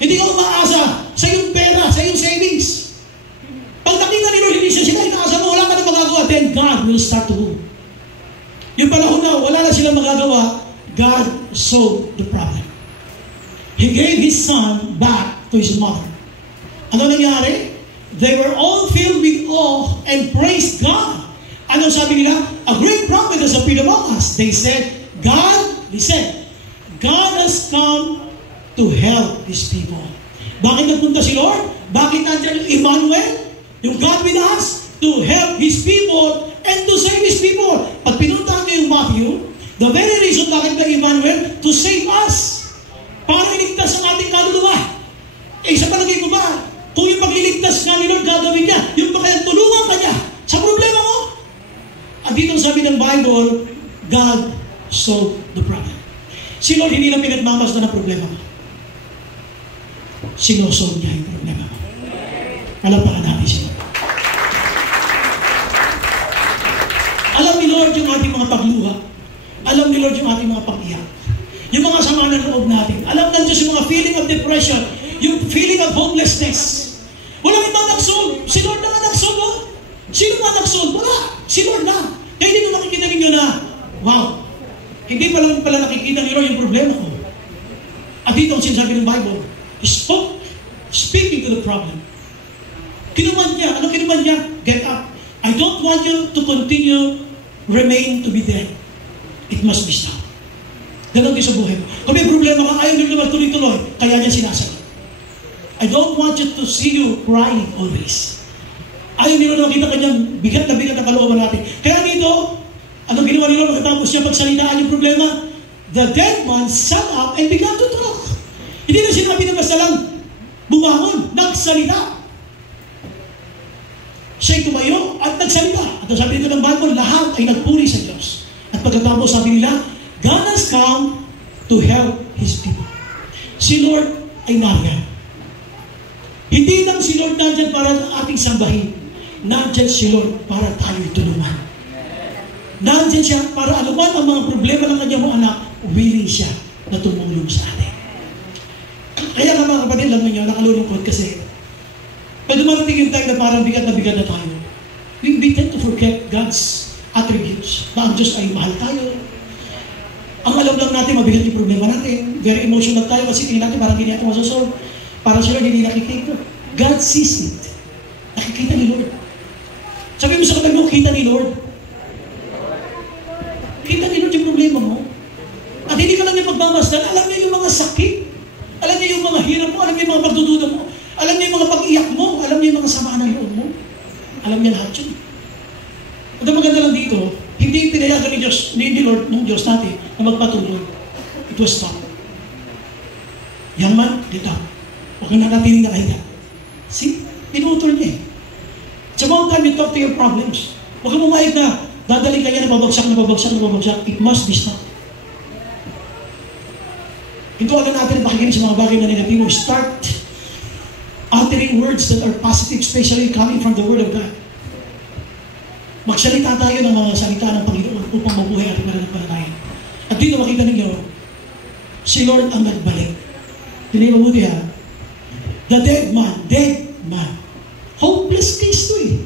Hindi ka umaasa sa iyong pera, sa iyong savings. Pag nakita ni Lord, hindi siya sila inaasa mo, wala ka nang magagawa, then God will start to move. Yung panahon na wala na silang magagawa, God solved the problem. He gave His son back to his mother. Ano nangyari? They were all filled with awe and praised God. Ano sabi nila? A great prophet has appeared among us. They said, God has come to help His people. Bakit nagpunta si Lord? Bakit nandiyan yung Emmanuel? Yung God with us? To help His people and to save His people. Pag pinuntahan niyo yung Matthew, The very reason bakit ba Emmanuel? To save us. Para iligtas ang ating kaluluwa. Sa palagay ko ba, kung yung pagliligtas nga ni Lord gagawin niya, yung kaya tulungan ka niya sa problema mo. At dito sabi ng Bible, God solved the problem. Si Lord hindi lang pinagmamasdan ng problema mo. Sinosolve niya yung problema mo. Palampakan natin siya. Alam ni Lord yung ating mga pagluha. Alam ni Lord yung ating mga pag-iyak. Yung mga sama ng loob natin. Alam ng Diyos yung mga feeling of depression, yung feeling of hopelessness. Walang ibang nag-solve. Si Lord na nga nag-solve. Oh. Sino nga nag-solve? Wala. Si Lord na. Kaya hindi mo nakikita ninyo na, wow, hindi pala nakikita ni Lord yung problema ko. At dito ang sinasabi ng Bible, speaking to the problem. Kinuman niya. Ano kinuman niya? Get up. I don't want you to continue, remain to be dead. It must be stopped. Ganon din sa buhay mo. Kung may problema ka, ayaw nyo naman tuloy-tuloy, kaya niya sinasagot. I don't want you to see you crying always. Ayaw nyo naman makita kanyang bigat na kalooban natin. Kaya dito, ano ginawa nila pagkatapos niya pagsalitaan yung problema? The dead man sat up and began to talk. Hindi na sinabi na basta lang bumangon, nagsalita. Siya'y tumayo at nagsalita. At sabi dito ng Bible, lahat ay nagpuri sa Diyos. At pagkatapos sabi nila, God has come to help His people. Si Lord ay nariyan. Hindi lang si Lord nandyan para ating sambahin. Nandyan si Lord para tayo'y tulungan. Nandyan siya para aluman ang mga problema ng kanyang mga anak, willing siya na tumulong sa atin. Kaya nga mga kapatid, alam niyo, nakalulungkot kasi pag dumarating yung time na parang bigat na tayo, we tend to forget God's attributes. Na ang Diyos ay mahal tayo. Ang alam lang natin, mabigat yung problema natin. Very emotional tayo kasi tingin natin parang hindi natin masosolve. Parang sila hindi nakikita. God sees it. Nakikita ni Lord. Sabi mo sa katabi mo, kita ni Lord. Kita ni Lord yung problema mo. At hindi ka lang yung magmamasdan. Alam niya yung mga sakit. Alam niya yung mga hirap mo. Alam niya yung mga pagdududa mo. Alam niya yung mga pag-iyak mo. Alam niya yung mga samaan ng loob mo. Alam niya lahat yun. At ang maganda lang dito, hindi pinayagan ni Lord, ng Diyos natin, na magpatuloy. It was stopped. Young man, get up. Huwag kang nakatiling na kahiga. See? Pinutol niya eh. It's about time you talk to your problems. Huwag kang umayag na, dadaling kanya na babagsak. It must be stopped. Ito agad natin pakikinig sa mga bagay na negatibo. Start uttering words that are positive, especially coming from the Word of God. Magsalita tayo ng mga salita ng Panginoon upang mabuhay ating mananampalataya. At dito makita ninyo, si Lord ang nagbalik. Hindi mabuti ha? The dead man. Hopeless case to eh.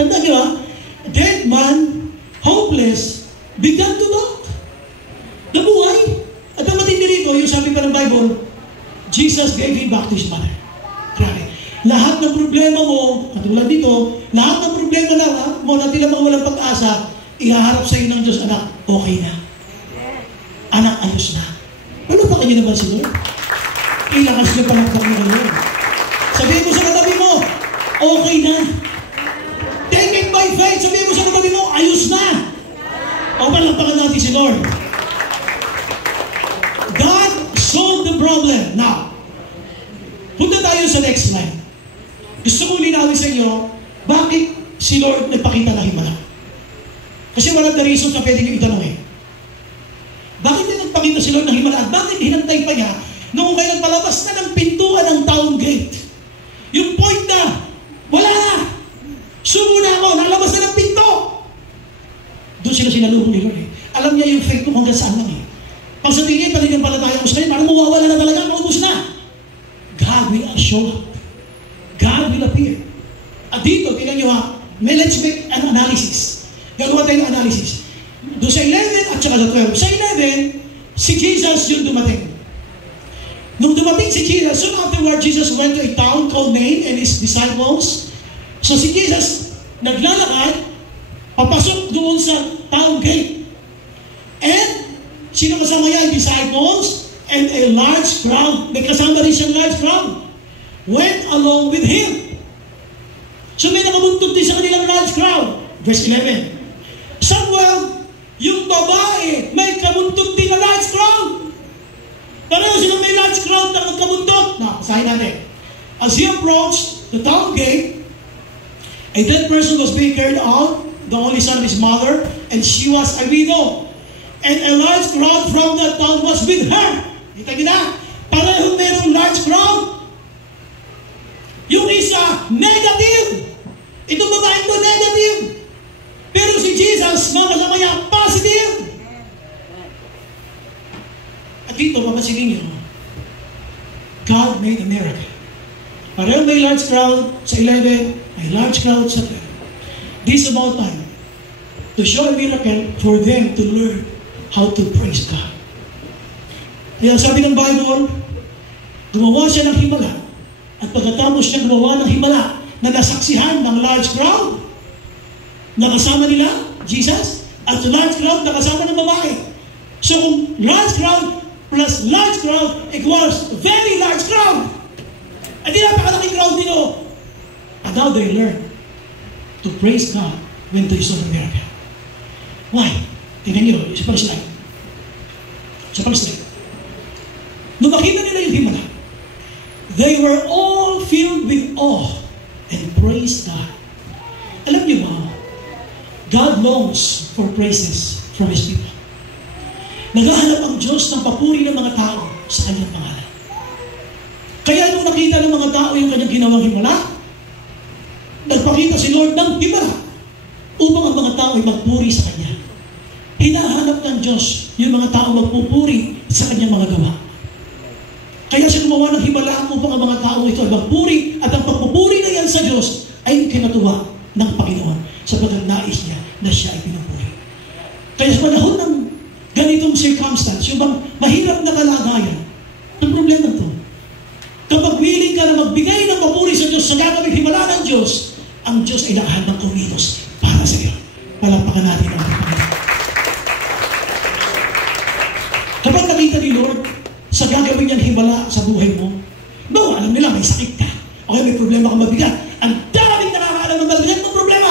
Tanda nyo ha? Dead man, hopeless, began to talk. Nabuhay. At ang matindi rito, yung sabi pa ng Bible, Jesus gave him back to his mother. Grabe. Lahat ng problema mo, katulad dito, lahat ng problema mo na tila mga walang pag-asa, ihaharap sa iyo ng Diyos, anak, okay na. Anak, ayos na. Ano pa kanya naman si Lord? Kailangan siya palakpak ng Lord. Sabihin mo sa katabi mo, okay na. Take it by faith. Sabihin mo sa katabi mo, ayos na. O palakpakan natin si Lord. God solved the problem. Now, punta tayo sa next slide. Gusto kong linawin sa inyo, bakit si Lord nagpakita na himala? Kasi walang the reason na pwede nyo itanong eh. Bakit niya nagpakita si Lord na himala? At bakit hinantay pa niya noong kayo palabas na ng pintuan ng town gate? Yung point na, wala na! Sumo na ako, nalabas na ng pinto! Doon sila sinalubong ni Lord eh. Alam niya yung faith mo hanggang saan lang eh. Pag sa tingin, paninimpalataya mo sa kanya, parang mawawala na talaga, maubos na. God will show up. God will appear. At dito, tingnan nyo ha, let's make an analysis. Gagawa tayo ng analysis. Doon sa 11 at saka sa 12. Sa 11, si Jesus yung dumating. Nung dumating si Jesus, soon afterward, Jesus went to a town called Nain and his disciples. So si Jesus, naglalakad, papasok doon sa town gate. And, sino kasama yan? Disciples and a large crowd. May kasama rin siyang large crowd. Went along with him. So may nakabuntog din sa kanilang large crowd. Verse 11. Somewhere yung babae may kabuntot din na large crowd. Pareho sila may large crowd na magkabuntot. Basahin natin. As he approached the town gate, a dead person was being carried out, the only son of his mother, and she was a widow. And a large crowd from that town was with her. Kita kita, parehong merong large crowd. Yung isa, negative. Itong babae ko, negative. Pero si Jesus, mga kasama niya, positive. At dito, mapasilin niyo, God made a miracle. Parehong may large crowd sa 11, may large crowd sa 12. This is about time to show a miracle for them to learn how to praise God. Kaya sabi ng Bible, gumawa siya ng himala. At pagkatapos niya gumawa ng himala na nasaksihan ng large crowd, nakasama nila, Jesus, at large crowd nakasama ng babae. So kung large crowd plus large crowd equals very large crowd, at di napakalaking crowd nito. And now they learn to praise God when they saw the miracle. Why? Tingnan niyo, isa pang slide. Isa pang slide. Nung makita nila yung himala, they were all filled with awe and praised God. Alam niyo ba, God longs for praises from His people. Naghahanap ang Diyos ng papuri ng mga tao sa Kanyang pangalan. Kaya nung nakita ng mga tao yung Kanyang ginawang himala, nagpakita si Lord ng himala upang ang mga tao ay magpuri sa Kanya. Hinahanap ng Diyos yung mga tao magpupuri sa Kanyang mga gawa. Kaya siya gumawa ng himala upang ang mga tao ito ay magpuri, at ang pagpupuri na yan sa Diyos ay kinatuwa ng Panginoon sapagkat nais niya na siya ay pinupuri. Kaya sa panahon ng ganitong circumstance, yung bang mahirap na kalagayan, ang problema ito. Kapag willing ka na magbigay ng papuri sa Diyos sa gagawing himala ng Diyos, ang Diyos ay nakahandang kumilos para sa iyo. Palampakan natin ang Panginoon. Kapag nakita ni Lord sa gagawin niyang himala sa buhay mo, no, alam nila may sakit ka, okay, may problema kang mabigat, ang daming nakakaalam ng mabigat mong problema.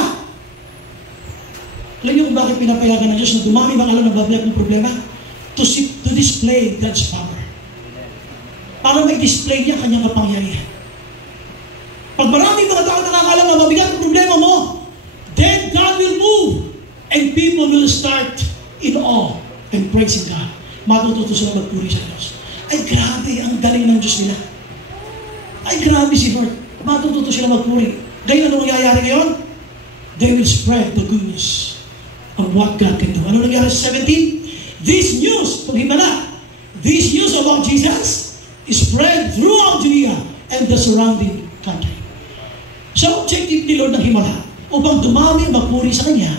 Alam niyo kung bakit pinapayagan ng Diyos na dumami bang alam ng mabigat mong problema? To display God's power. Para may display niya kanyang kapangyarihan. Pag maraming mga tao nakakaalam ng mabigat ang problema mo, then God will move and people will start in awe and praising God. Matututo sila magpuri sa Diyos. Ay grabe, ang galing ng Diyos nila. Ay grabe si Lord. Matututo sila magpuri. Dahil ano nangyayari ngayon? They will spread the good news of what God can do. Ano nangyari sa 17? This news, paghimala, this news about Jesus is spread throughout Judea and the surrounding country. So, objective ni Lord ng himala upang dumami ang magpuri sa Kanya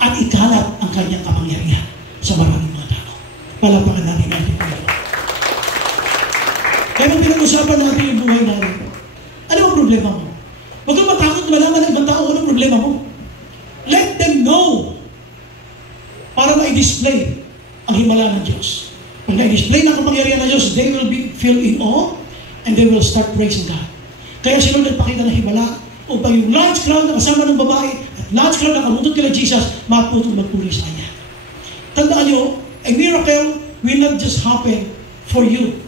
at ikalat ang Kanyang kapangyarihan sa maraming mga tao. Palampakan natin ang ating Panginoon. Kaya nung pinag-usapan natin yung buhay natin, ano ang problema mo? Huwag kang matakot malaman ng ibang tao anong problema mo. Let them know para ma-display ang himala ng Diyos. Pag na-display ng kapangyarihan ng Diyos, they will be filled in awe and they will start praising God. Kaya si Lord nagpakita ng himala upang yung large crowd na kasama ng babae at large crowd na kamuntot kila Jesus, maputong magpuri sa Kanya. Tandaan nyo, a miracle will not just happen for you.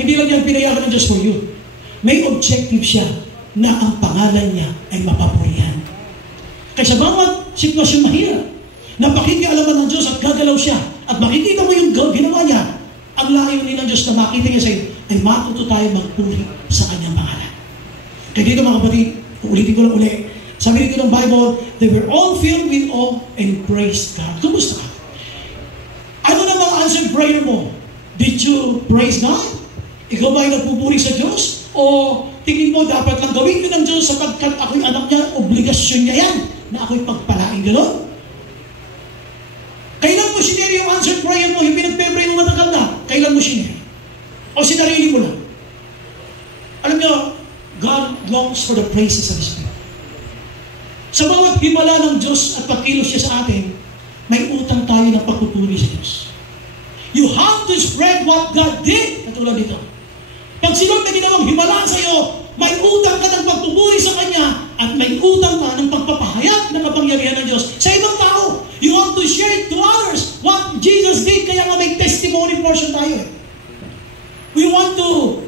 Hindi lang yan pinayagan ng Diyos for you. May objective siya na ang pangalan niya ay mapapurihan. Kaya sa bawat sitwasyon mahirap, na pakikialaman ng Diyos at gagalaw siya, at makikita mo yung ginawa niya, ang layunin ng Diyos na makita niya sa iyo, ay matuto tayo magpuri sa Kanyang pangalan. Kaya dito mga kapatid, ulitin ko lang uli, sabi dito ng Bible, they were all filled with awe and praised God. Kumusta ka? Ano na mga answered prayer mo? Did you praise God? Ikaw ba ay nagpupuri sa Diyos? O tingin mo dapat lang gawin ko ng Diyos sapagkat ako'y anak niya, obligasyon niya yan na ako'y pagpalain gano'n? Kailan mo sineri yung answered prayer mo, yung pinagpe-pray mo matagal na? Kailan mo sineri? O sinarili mo lang? Alam niyo, God longs for the praises of His people. Sa bawat himala ng Diyos at pagkilos siya sa atin, may utang tayo ng pagpupuri sa Diyos. You have to spread what God did. Katulad dito. Pag sinod na ginawang himala sa iyo, may utang ka ng pagpupuri sa Kanya at may utang ka ng pagpapahayag ng kapangyarihan ng Diyos sa ibang tao. You want to share it to others. What Jesus did, kaya nga may testimony portion tayo. We want to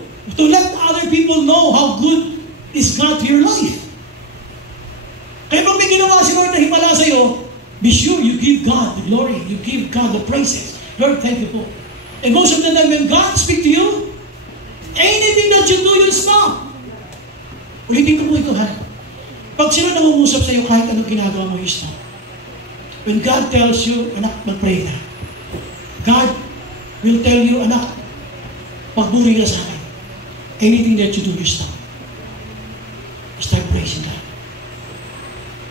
let other people know how good is God to your life. Kaya pag may ginawa si Lord na himala sa'yo, be sure you give God the glory. You give God the praises. Lord, thank you po. And most of the time when God speak to you, anything that you do, you stop. Ulitin ko po ito, ha? Pag sila nangungusap sa'yo, kahit anong ginagawa mo, you stop. When God tells you, anak, mag-pray na. God will tell you, anak, pagburi ka sa akin. Anything that you do, you stop. Start praising God.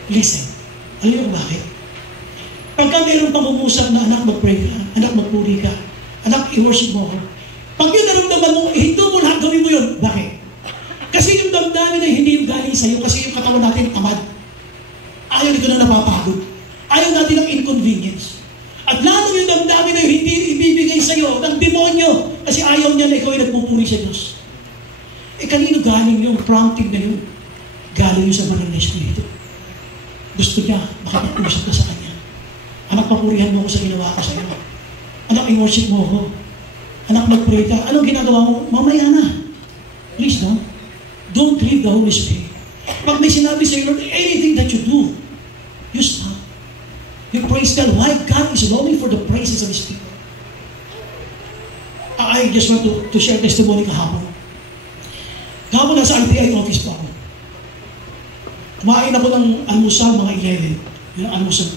Listen. Alam mo bakit? Pagka mayroong pangungusap na anak, mag-pray ka, anak, magpuri ka, anak, i-worship mo ako. Pag yun naramdaman mo, hindi mo lahat, gawin mo yun. Bakit? Kasi yung damdamin ay hindi yung galing sa'yo kasi yung katawan natin tamad. Ayaw nito na napapagod. Ayaw natin ng inconvenience. At lalo yung damdamin ay hindi ibibigay sa'yo ng demonyo kasi ayaw niya na ikaw ay nagpupuri sa Diyos. Kanino galing yung prompting na yun? Galing yung sa banal na Espiritu. Gusto niya, makapag-usap ka sa Kanya. Anak, papurihan mo ako sa ginawa ko sa iyo. Anak, i-worship mo ako. Anak, mag-pray ka. Anong ginagawa mo? Mamaya na. Please, no? Don't leave the Holy Spirit. Pag may sinabi sa iyo, Lord, anything that you do, you stop. You praise God. Why? God is longing for the praises of His people. I just want to share testimony kahapon. Kahapon nasa RTI office po ako. Kumain ako ng almusal, mga 11. Yung almusal.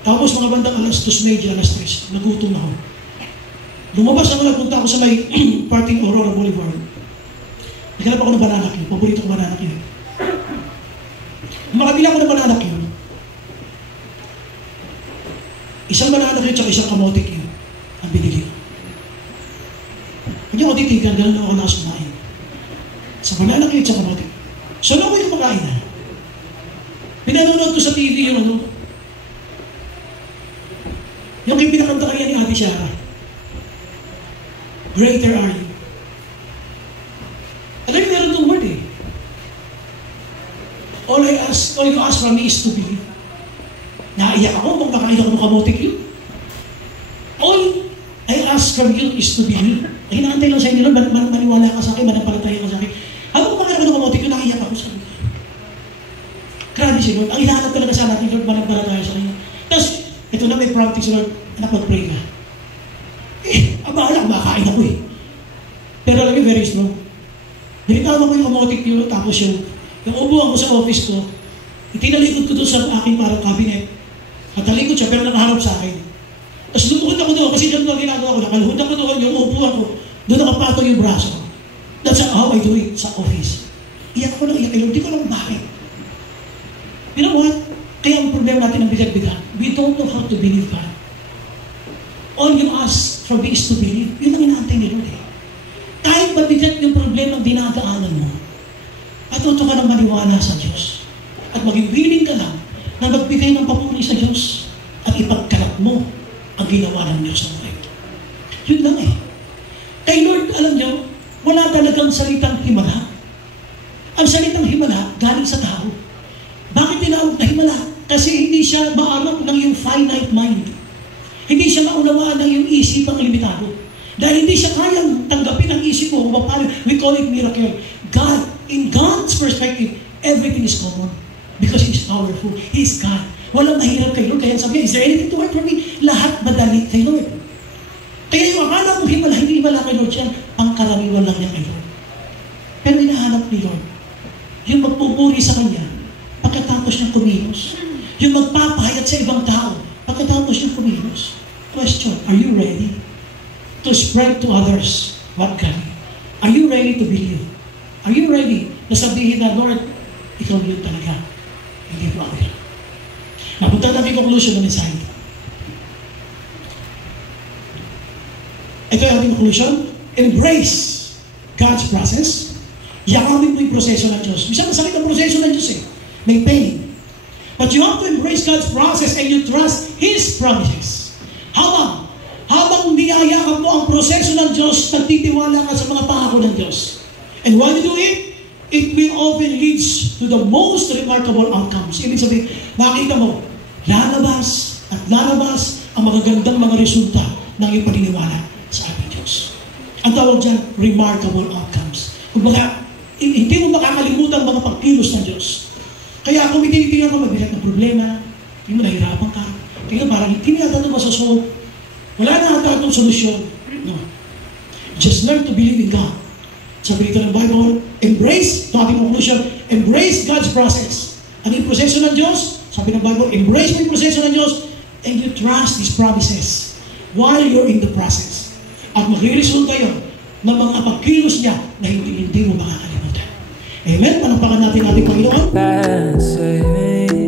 Tapos mga bandang alas 2:30, alas 3. Nagutom ako. Lumabas ako, nagpunta ako sa may parting Aurora Boulevard. Naghanap ako ng banana cue. Paborito ko banana cue. Makabila ako ng banana cue. Isang banana cue at isang kamote cue ang binili ko. Hindi ako titigan, gano'n ako nakasumain. Sa banana cue at kamote cue. So, ano ko yung kumakain na? Pinanonood ko sa TV yung yung pinakanta kanya ni Ate Shara. Greater are you. Alam niyo, meron itong word eh. All you ask from me is to believe. Naiyak ako kung makain ako ng kamote cue. All I ask from you is to believe. Ay, naantay lang sa inyo, maniwala ka sa akin, manampalataya ka sa akin. Habang kumakain ako ng kamote cue, naiyak ako sa akin. Grabe si Lord. Ang hinahanap talaga sa natin, Lord, manampalataya sa kanya. Tapos, ito na may prompting si Lord, anak, mag-pray ka. Bahala, makain ako eh. Pero alam niyo, very slow. Nilitawan ko yung kamote cue, tapos yung upuan ko sa office ko, itinalikod ko doon sa aking parang cabinet. At talikod siya, pero nakaharap sa akin. Tapos lumuhod ako doon, kasi ganun ang ginagawa ko. Nakaluhod ako doon, yung upuan ko, doon nakapatong yung braso ko. That's how I do it sa office. Iyak ko lang, hindi ko lang bakit. You know what? Kaya ang problema natin ang bigat-bigat. We don't know how to believe God. All you ask from me is to believe. Yun ang inaantay ni Lord eh. Kahit mabigat yung problema ang dinadaanan mo, matuto ka ng maniwala sa Diyos. At maging willing ka lang na magbigay ng papuri sa Diyos at ipagkalap mo ang ginawa ng Diyos sa buhay. Yun lang eh. Kay Lord, alam niyo, wala talagang salitang himala. Ang salitang himala galing sa tao. Bakit tinawag na himala? Kasi hindi siya maarap ng yung finite mind. Hindi siya maunawaan ng yung isipang limitado. Dahil hindi siya kayang tanggapin ang isip mo kung paano. We call it miracle. God, in God's perspective, everything is common. Because He's powerful. He's God. Walang mahirap kay Lord. Kaya sabi niya, is there anything too hard for me? Lahat madali kay Lord. Kaya yung akala mong himala, hindi himala kay Lord siya, pangkaraniwan lang niya kay Lord. Pero hinahanap ni Lord, yung magpupuri sa Kanya, pagkatapos niyang kumilos. Yung magpapahayat sa ibang tao, pagkatapos niyang kumilos. Question, are you ready to spread to others what God? Are you ready to believe? Are you ready na sabihin na, Lord, ikaw yun talaga. Hindi po ako yan. Napunta natin conclusion ng mensahe. Ito yung ating conclusion. Embrace God's process. Yakapin mo yung proseso ng Diyos. Minsan masakit ang proseso ng Diyos eh. May pain. But you have to embrace God's process and you trust His promises. Habang niyayakap mo ang proseso ng Diyos, nagtitiwala ka sa mga pangako ng Diyos. And while you do it, it will often leads to the most remarkable outcomes. Ibig sabihin, makita mo, lalabas at lalabas ang magagandang mga resulta ng iyong paniniwala sa ating Diyos. Ang tawag dyan, remarkable outcomes. Kumbaga, hindi mo makakalimutan mga pagkilos ng Diyos. Kaya kung tinitingnan ka mabigat ng problema, hindi mo nahirapan ka, tingnan parang hindi na ito masasolve. Wala na ata itong solusyon. No. Just learn to believe in God. Sabi dito ng Bible, embrace, ito ating conclusion, embrace God's process. Ano yung proseso ng Diyos? Sabi ng Bible, embrace mo yung proseso ng Diyos and you trust His promises while you're in the process. At magre-resulta yun ng mga pagkilos niya na hindi mo makakalimutan. Amen? Panampakan natin ating Panginoon. That saving